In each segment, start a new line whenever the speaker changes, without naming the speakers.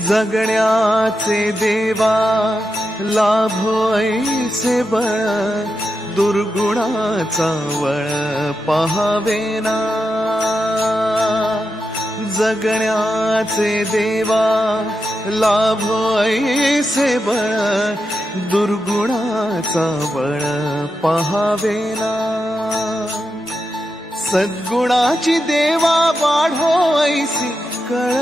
जगण्याचे देवा लाभो बळ दुर्गुणाचा वळ पहावेना जगण्याचे देवा लाभो बळ दुर्गुणाचा बळ पहावेना सद्गुणाची देवा वाढो ऐसी कळ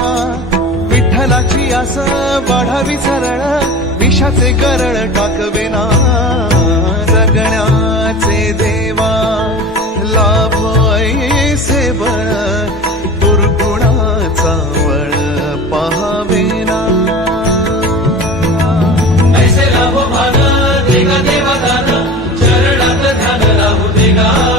विठ्ठलाची आस वाढावी सरळ विषाचे गरळ टाकवेना जगण्याचे देवा लाभोय सेवळ दुर्गुणाचा वळ पहावेना
ऐसे लाभो भाग देवा दान चरणात ध्यान लाभ देगा